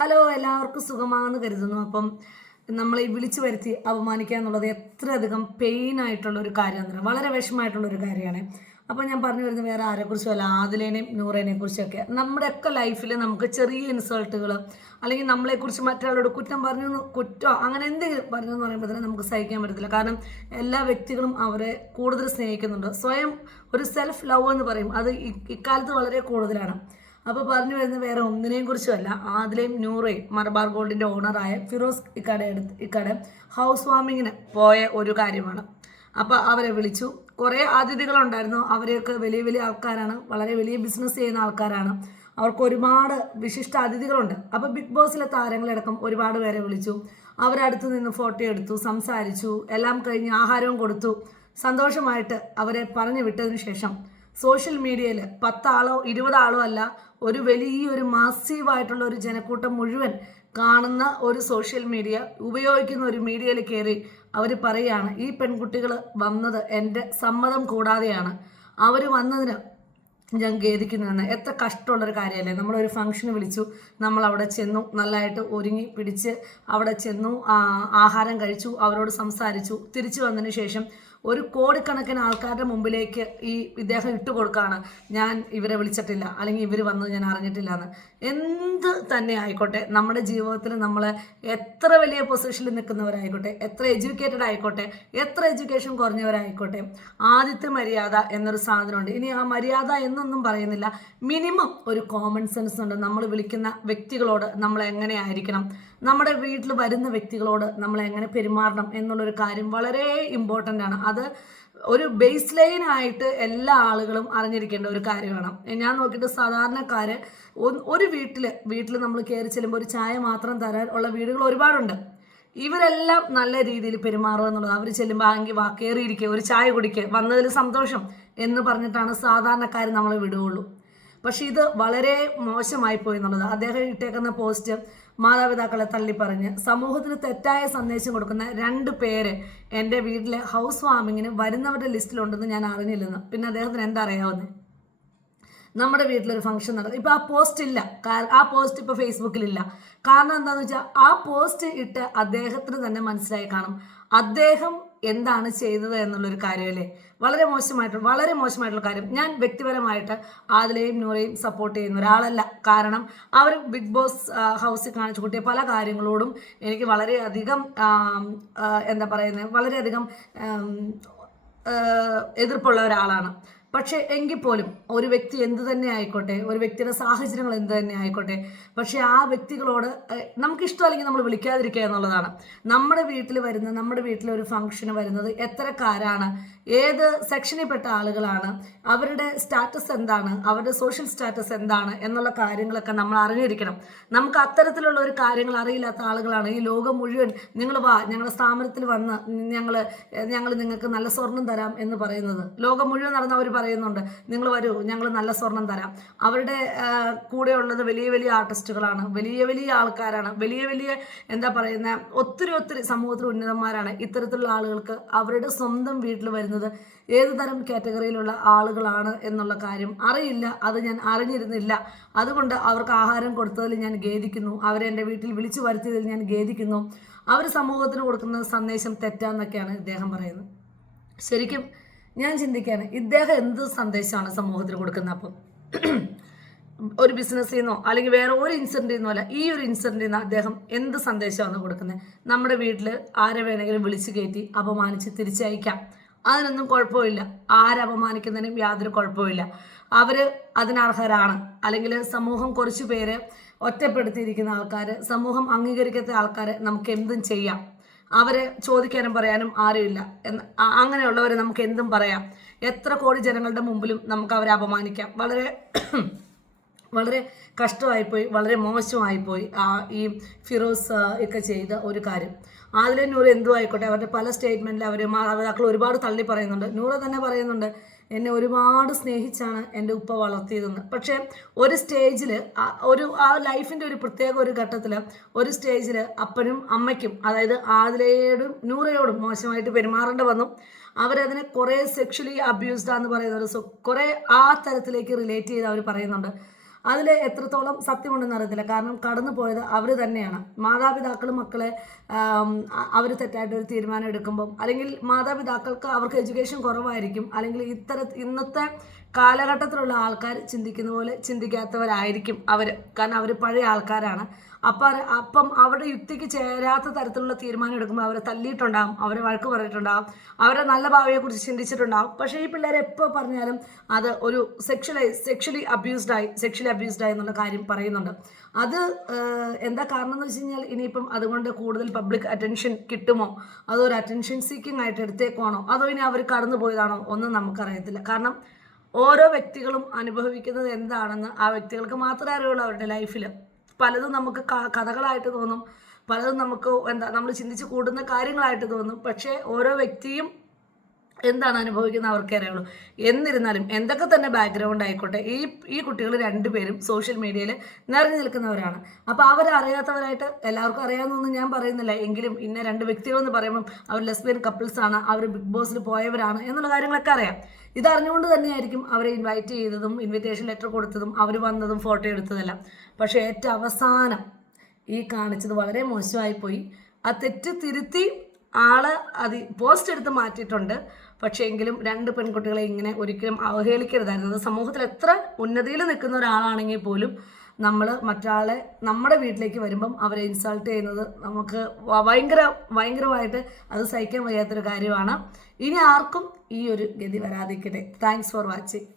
Hello, എല്ലാവർക്കും സുഖമാണെന്ന് കരുതുന്നു. അപ്പം നമ്മളെ വിളിച്ചു വരുത്തി അപമാനിക്കുക എന്നുള്ളത് എത്രയധികം പെയിൻ ആയിട്ടുള്ള ഒരു കാര്യമാണ്, വളരെ വിഷമമായിട്ടുള്ള ഒരു കാര്യമാണ്. അപ്പോൾ ഞാൻ പറഞ്ഞു വരുന്നത് വേറെ ആരെക്കുറിച്ചും അല്ല, ആദിലേനെയും നൂറേനെയും കുറിച്ചൊക്കെ. നമ്മുടെയൊക്കെ ലൈഫിൽ നമുക്ക് ചെറിയ ഇൻസൾട്ടുകൾ അല്ലെങ്കിൽ നമ്മളെക്കുറിച്ച് മറ്റൊരാളോട് കുറ്റം പറഞ്ഞു, കുറ്റം അങ്ങനെ എന്തെങ്കിലും പറഞ്ഞു എന്ന് പറയുമ്പോൾ തന്നെ നമുക്ക് സഹിക്കാൻ പറ്റത്തില്ല. കാരണം എല്ലാ വ്യക്തികളും അവരെ കൂടുതൽ സ്നേഹിക്കുന്നുണ്ട്. സ്വയം ഒരു സെൽഫ് ലവ് എന്ന് പറയും, അത് ഇക്കാലത്ത് വളരെ കൂടുതലാണ്. അപ്പോൾ പറഞ്ഞു വരുന്നത് വേറെ ഒന്നിനെയും കുറിച്ചുമല്ല, ആദിലയും നൂറയും മലബാർ ഗോൾഡിൻ്റെ ഓണറായ ഫിറോസ് ഇക്കടെ ഹൗസ് വാമിങ്ങിന് പോയ ഒരു കാര്യമാണ്. അപ്പോൾ അവരെ വിളിച്ചു. കുറേ അതിഥികളുണ്ടായിരുന്നു. അവരെയൊക്കെ വലിയ വലിയ ആൾക്കാരാണ്, വളരെ വലിയ ബിസിനസ് ചെയ്യുന്ന ആൾക്കാരാണ്. അവർക്ക് ഒരുപാട് വിശിഷ്ട അതിഥികളുണ്ട്. അപ്പോൾ ബിഗ് ബോസിലെ താരങ്ങളടക്കം ഒരുപാട് പേരെ വിളിച്ചു. അവരടുത്ത് നിന്ന് ഫോട്ടോ എടുത്തു, സംസാരിച്ചു, എല്ലാം കഴിഞ്ഞ് ആഹാരവും കൊടുത്തു. സന്തോഷമായിട്ട് അവരെ പറഞ്ഞു വിട്ടതിന് ശേഷം സോഷ്യൽ മീഡിയയിൽ 10 ആളോ 20 ആളോ അല്ല, ഒരു വലിയൊരു മാസീവായിട്ടുള്ള ഒരു ജനക്കൂട്ടം മുഴുവൻ കാണുന്ന ഒരു സോഷ്യൽ മീഡിയ ഉപയോഗിക്കുന്ന ഒരു മീഡിയയിൽ കയറി അവർ പറയുകയാണ്, ഈ പെൺകുട്ടികൾ വന്നത് എൻ്റെ സമ്മതം കൂടാതെയാണ്, അവർ വന്നതിന് ഞാൻ ഖേദിക്കുന്നുവെന്ന്. എത്ര കഷ്ടമുള്ളൊരു കാര്യമല്ലേ. നമ്മളൊരു ഫംഗ്ഷന് വിളിച്ചു, നമ്മൾ അവിടെ ചെന്നു, നല്ലതായിട്ട് ഒരുങ്ങി പിടിച്ച് അവിടെ ചെന്നു, ആഹാരം കഴിച്ചു, അവരോട് സംസാരിച്ചു. തിരിച്ചു വന്നതിന് ശേഷം ഒരു കോടിക്കണക്കിന് ആൾക്കാരുടെ മുമ്പിലേക്ക് ഇദ്ദേഹം കൊടുക്കുകയാണ്, ഞാൻ ഇവരെ വിളിച്ചിട്ടില്ല, അല്ലെങ്കിൽ ഇവർ വന്നത് ഞാൻ അറിഞ്ഞിട്ടില്ല എന്ന്. എന്ത് തന്നെ ആയിക്കോട്ടെ, നമ്മുടെ ജീവിതത്തിൽ നമ്മൾ എത്ര വലിയ പൊസിഷനിൽ നിൽക്കുന്നവരായിക്കോട്ടെ, എത്ര എഡ്യൂക്കേറ്റഡ് ആയിക്കോട്ടെ, എത്ര എഡ്യൂക്കേഷൻ കുറഞ്ഞവരായിക്കോട്ടെ, ആദ്യത്തെ മര്യാദ എന്നൊരു സാധനമുണ്ട്. ഇനി ആ മര്യാദ എന്നൊന്നും പറയുന്നില്ല, മിനിമം ഒരു കോമൺ സെൻസ് ഉണ്ട്. നമ്മൾ വിളിക്കുന്ന വ്യക്തികളോട് നമ്മൾ എങ്ങനെ ആയിരിക്കണം, നമ്മുടെ വീട്ടിൽ വരുന്ന വ്യക്തികളോട് നമ്മൾ എങ്ങനെ പെരുമാറണം എന്നുള്ളൊരു കാര്യം വളരെ ഇമ്പോർട്ടൻ്റ് ആണ്. അത് ഒരു ബേസ് ലൈനായിട്ട് എല്ലാ ആളുകളും അറിഞ്ഞിരിക്കേണ്ട ഒരു കാര്യമാണ്. ഞാൻ നോക്കിയിട്ട് സാധാരണക്കാര് ഒരു വീട്ടിൽ നമ്മൾ കയറി ചെല്ലുമ്പോൾ ഒരു ചായ മാത്രം തരാൻ ഉള്ള വീടുകൾ ഒരുപാടുണ്ട്. ഇവരെല്ലാം നല്ല രീതിയിൽ പെരുമാറുക എന്നുള്ളത്, അവർ ചെല്ലുമ്പോൾ ആങ്കിൽ കയറിയിരിക്കുക, ഒരു ചായ കുടിക്കുക, വന്നതിൽ സന്തോഷം എന്ന് പറഞ്ഞിട്ടാണ് സാധാരണക്കാർ നമ്മളെ വിടുകയുള്ളൂ. പക്ഷെ ഇത് വളരെ മോശമായി പോയി എന്നുള്ളത്. അദ്ദേഹം ഇട്ടേക്കുന്ന പോസ്റ്റ് മാതാപിതാക്കളെ തള്ളിപ്പറഞ്ഞ് സമൂഹത്തിന് തെറ്റായ സന്ദേശം കൊടുക്കുന്ന 2 പേര് എൻ്റെ വീട്ടിലെ ഹൗസ് വാമിങ്ങിന് വരുന്നവരുടെ ലിസ്റ്റിലുണ്ടെന്ന് ഞാൻ അറിഞ്ഞില്ലെന്ന്. പിന്നെ അദ്ദേഹത്തിന് എന്താ അറിയാവുന്നത്? നമ്മുടെ വീട്ടിലൊരു ഫംഗ്ഷൻ നടക്കും, ഇപ്പോൾ ആ പോസ്റ്റ് ഇല്ല, ആ പോസ്റ്റ് ഇപ്പോൾ ഫേസ്ബുക്കിലില്ല. കാരണം എന്താണെന്ന് വെച്ചാൽ ആ പോസ്റ്റ് ഇട്ട് അദ്ദേഹത്തിന് തന്നെ മനസ്സിലായി കാണും അദ്ദേഹം എന്താണ് ചെയ്തത് എന്നുള്ളൊരു കാര്യമല്ലേ. വളരെ മോശമായിട്ടുള്ള കാര്യം. ഞാൻ വ്യക്തിപരമായിട്ട് ആദിലയും നൂറയും സപ്പോർട്ട് ചെയ്യുന്ന ഒരാളല്ല. കാരണം അവർ ബിഗ് ബോസ് ഹൗസിൽ കാണിച്ചു കൂട്ടിയ പല കാര്യങ്ങളോടും എനിക്ക് വളരെയധികം വളരെയധികം എതിർപ്പുള്ള ഒരാളാണ്. പക്ഷേ എങ്കിൽ പോലും ഒരു വ്യക്തി എന്ത് തന്നെ ആയിക്കോട്ടെ, ഒരു വ്യക്തിയുടെ സാഹചര്യങ്ങൾ എന്ത് തന്നെ ആയിക്കോട്ടെ, പക്ഷേ ആ വ്യക്തികളോട് നമുക്കിഷ്ടമല്ലെങ്കിൽ നമ്മൾ വിളിക്കാതിരിക്കുക എന്നുള്ളതാണ്. നമ്മുടെ വീട്ടിലൊരു ഫംഗ്ഷന് വരുന്നത് എത്രക്കാരാണ്, ഏത് സെക്ഷനിൽപ്പെട്ട ആളുകളാണ്, അവരുടെ സ്റ്റാറ്റസ് എന്താണ്, അവരുടെ സോഷ്യൽ സ്റ്റാറ്റസ് എന്താണ് എന്നുള്ള കാര്യങ്ങളൊക്കെ നമ്മൾ അറിഞ്ഞിരിക്കണം. നമുക്ക് അത്തരത്തിലുള്ള ഒരു കാര്യങ്ങൾ അറിയില്ലാത്ത ആളുകളാണ് ഈ ലോകം മുഴുവൻ നിങ്ങൾ വാ, ഞങ്ങളുടെ സ്ഥാപനത്തിൽ വന്ന് ഞങ്ങൾ നിങ്ങൾക്ക് നല്ല സ്വർണം തരാം എന്ന് പറയുന്നത്. ലോകം മുഴുവൻ നടന്ന് അവർ പറയുന്നുണ്ട്, നിങ്ങൾ വരൂ, ഞങ്ങൾ നല്ല സ്വർണം തരാം. അവരുടെ കൂടെ ഉള്ളത് വലിയ വലിയ ആർട്ടിസ്റ്റുകളാണ്, വലിയ വലിയ ആൾക്കാരാണ്, വലിയ വലിയ ഒത്തിരി സമൂഹത്തിൽ ഉന്നതന്മാരാണ്. ഇത്തരത്തിലുള്ള ആളുകൾക്ക് അവരുടെ സ്വന്തം വീട്ടിൽ വരുന്നത് ഏത് തരം കാറ്റഗറിയിലുള്ള ആളുകളാണ് എന്നുള്ള കാര്യം അറിയില്ല. അത് ഞാൻ അറിഞ്ഞിരുന്നില്ല. അതുകൊണ്ട് അവർക്ക് ആഹാരം കൊടുത്തതിൽ ഞാൻ ഖേദിക്കുന്നു, അവരെ എൻ്റെ വീട്ടിൽ വിളിച്ചു വരുത്തിയതിൽ ഞാൻ ഖേദിക്കുന്നു. അവർ സമൂഹത്തിന് കൊടുക്കുന്ന സന്ദേശം തെറ്റാന്നൊക്കെയാണ് ഇദ്ദേഹം പറയുന്നത്. ശരിക്കും ഞാൻ ചിന്തിക്കുകയാണ്, ഇദ്ദേഹം എന്ത് സന്ദേശമാണ് സമൂഹത്തിന് കൊടുക്കുന്നത്? അപ്പം ഒരു ബിസിനസ്സിൽ നിന്നോ അല്ലെങ്കിൽ വേറെ ഒരു ഇൻസിഡൻറ്റിൽ നിന്നോ അല്ല, ഈ ഒരു ഇൻസിഡൻറ്റിൽ നിന്ന് അദ്ദേഹം എന്ത് സന്ദേശമാണ് കൊടുക്കുന്നത്? നമ്മുടെ വീട്ടിൽ ആരെ വേണമെങ്കിലും വിളിച്ചു കയറ്റി അപമാനിച്ച് തിരിച്ചയക്കാം, അതിനൊന്നും കുഴപ്പമില്ല. ആരപമാനിക്കുന്നതിനും യാതൊരു കുഴപ്പമില്ല. അവർ അതിനർഹരാണ്. അല്ലെങ്കിൽ സമൂഹം കുറച്ച് പേര് ഒറ്റപ്പെടുത്തിയിരിക്കുന്ന ആൾക്കാർ, സമൂഹം അംഗീകരിക്കാത്ത ആൾക്കാരെ നമുക്ക് എന്തും ചെയ്യാം. അവരെ ചോദിക്കാനും പറയാനും ആരുമില്ല. അങ്ങനെയുള്ളവരെ നമുക്ക് എന്തും പറയാം. എത്ര കോടി ജനങ്ങളുടെ മുമ്പിലും നമുക്ക് അവരെ അപമാനിക്കാം. വളരെ കഷ്ടമായിപ്പോയി, വളരെ മോശമായിപ്പോയി ഈ ഫിറോസ് ഒക്കെ ചെയ്ത ഒരു കാര്യം. ആദിലെ നൂറ് എന്തു ആയിക്കോട്ടെ, അവരുടെ പല സ്റ്റേറ്റ്മെൻറ്റിൽ അവർ മാതാപിതാക്കൾ ഒരുപാട് തള്ളി പറയുന്നുണ്ട്. നൂറ് തന്നെ പറയുന്നുണ്ട്, എന്നെ ഒരുപാട് സ്നേഹിച്ചാണ് എൻ്റെ ഉപ്പ വളർത്തിയതെന്ന്. പക്ഷേ ഒരു സ്റ്റേജിൽ ലൈഫിൻ്റെ ഒരു പ്രത്യേക ഒരു ഘട്ടത്തിൽ ഒരു സ്റ്റേജിൽ അപ്പനും അമ്മയ്ക്കും, അതായത് ആദിലയോടും നൂറയോടും മോശമായിട്ട് പെരുമാറേണ്ടി വന്നു. അവരതിനെ കുറേ സെക്ഷലി അബ്യൂസ്ഡാന്ന് പറയുന്നത്, കുറേ ആ തരത്തിലേക്ക് റിലേറ്റ് ചെയ്ത് അവർ പറയുന്നുണ്ട്. അതിൽ എത്രത്തോളം സത്യമുണ്ടെന്ന് അറിയത്തില്ല. കാരണം കടന്നു പോയത് അവർ തന്നെയാണ്. മാതാപിതാക്കളും മക്കളെ അവർ തെറ്റായിട്ടൊരു തീരുമാനം എടുക്കുമ്പം, അല്ലെങ്കിൽ മാതാപിതാക്കൾക്ക് അവർക്ക് എഡ്യൂക്കേഷൻ കുറവായിരിക്കും, അല്ലെങ്കിൽ ഇന്നത്തെ കാലഘട്ടത്തിലുള്ള ആൾക്കാർ ചിന്തിക്കുന്ന പോലെ ചിന്തിക്കാത്തവരായിരിക്കും അവർ. കാരണം അവർ പഴയ ആൾക്കാരാണ്. അപ്പം അവരുടെ യുക്തിക്ക് ചേരാത്ത തരത്തിലുള്ള തീരുമാനം എടുക്കുമ്പോൾ അവരെ തല്ലിയിട്ടുണ്ടാകും, അവരെ വഴക്ക് പറഞ്ഞിട്ടുണ്ടാകും, അവരെ നല്ല ഭാവിയെക്കുറിച്ച് ചിന്തിച്ചിട്ടുണ്ടാകും. പക്ഷേ ഈ പിള്ളേർ എപ്പോൾ പറഞ്ഞാലും അത് ഒരു സെക്ഷലി അബ്യൂസ്ഡായി എന്നുള്ള കാര്യം പറയുന്നുണ്ട്. അത് എന്താ കാരണം എന്ന് വെച്ച് കഴിഞ്ഞാൽ, ഇനിയിപ്പം അതുകൊണ്ട് കൂടുതൽ പബ്ലിക് അറ്റൻഷൻ കിട്ടുമോ, അതോ ഒരു അറ്റൻഷൻ സീക്കിംഗ് ആയിട്ട് എടുത്തേക്കുവാണോ, അതോ ഇനി അവർ കടന്നു പോയതാണോ, ഒന്നും നമുക്കറിയത്തില്ല. കാരണം ഓരോ വ്യക്തികളും അനുഭവിക്കുന്നത് എന്താണെന്ന് ആ വ്യക്തികൾക്ക് മാത്രമേ അറിയുള്ളൂ. അവരുടെ ലൈഫിൽ പലതും നമുക്ക് കഥകളായിട്ട് തോന്നും, പലതും നമുക്ക് നമ്മൾ ചിന്തിച്ച് കൂടുന്ന കാര്യങ്ങളായിട്ട് തോന്നും. പക്ഷേ ഓരോ വ്യക്തിയും എന്താണ് അനുഭവിക്കുന്നത് അവർക്കേ അറിയുള്ളൂ. എന്നിരുന്നാലും എന്തൊക്കെ തന്നെ ബാക്ക്ഗ്രൗണ്ട് ആയിക്കോട്ടെ, ഈ കുട്ടികൾ രണ്ടുപേരും സോഷ്യൽ മീഡിയയിൽ നിറഞ്ഞു നിൽക്കുന്നവരാണ്. അപ്പോൾ അവരറിയാത്തവരായിട്ട് എല്ലാവർക്കും അറിയാമെന്നൊന്നും ഞാൻ പറയുന്നില്ല. എങ്കിലും ഇന്ന രണ്ട് വ്യക്തികളെന്ന് പറയുമ്പം അവർ ലെസ്ബിയൻ കപ്പിൾസാണ്, അവർ ബിഗ് ബോസിൽ പോയവരാണ് എന്നുള്ള കാര്യങ്ങളൊക്കെ അറിയാം. ഇതറിഞ്ഞുകൊണ്ട് തന്നെയായിരിക്കും അവരെ ഇൻവൈറ്റ് ചെയ്തതും ഇൻവിറ്റേഷൻ ലെറ്റർ കൊടുത്തതും അവർ വന്നതും ഫോട്ടോ എടുത്തതെല്ലാം. പക്ഷേ ഏറ്റവും അവസാനം ഈ കാണിച്ചത് വളരെ മോശമായിപ്പോയി. ആ തെറ്റ് തിരുത്തി ആള് പോസ്റ്റ് എടുത്ത് മാറ്റിയിട്ടുണ്ട്. പക്ഷേ എങ്കിലും രണ്ട് പെൺകുട്ടികളെ ഇങ്ങനെ ഒരിക്കലും അവഹേളിക്കരുതായിരുന്നു. അത് സമൂഹത്തിൽ എത്ര ഉന്നതിയിൽ നിൽക്കുന്ന ഒരാളാണെങ്കിൽ പോലും നമ്മൾ മറ്റൊരാളെ നമ്മുടെ വീട്ടിലേക്ക് വരുമ്പം അവരെ ഇൻസൾട്ട് ചെയ്യുന്നത് നമുക്ക് ഭയങ്കരമായിട്ട് അത് സഹിക്കാൻ വയ്യാത്തൊരു കാര്യമാണ്. ഇനി ആർക്കും ഈ ഒരു ഗതി വരാതിരിക്കട്ടെ. Thanks for watching.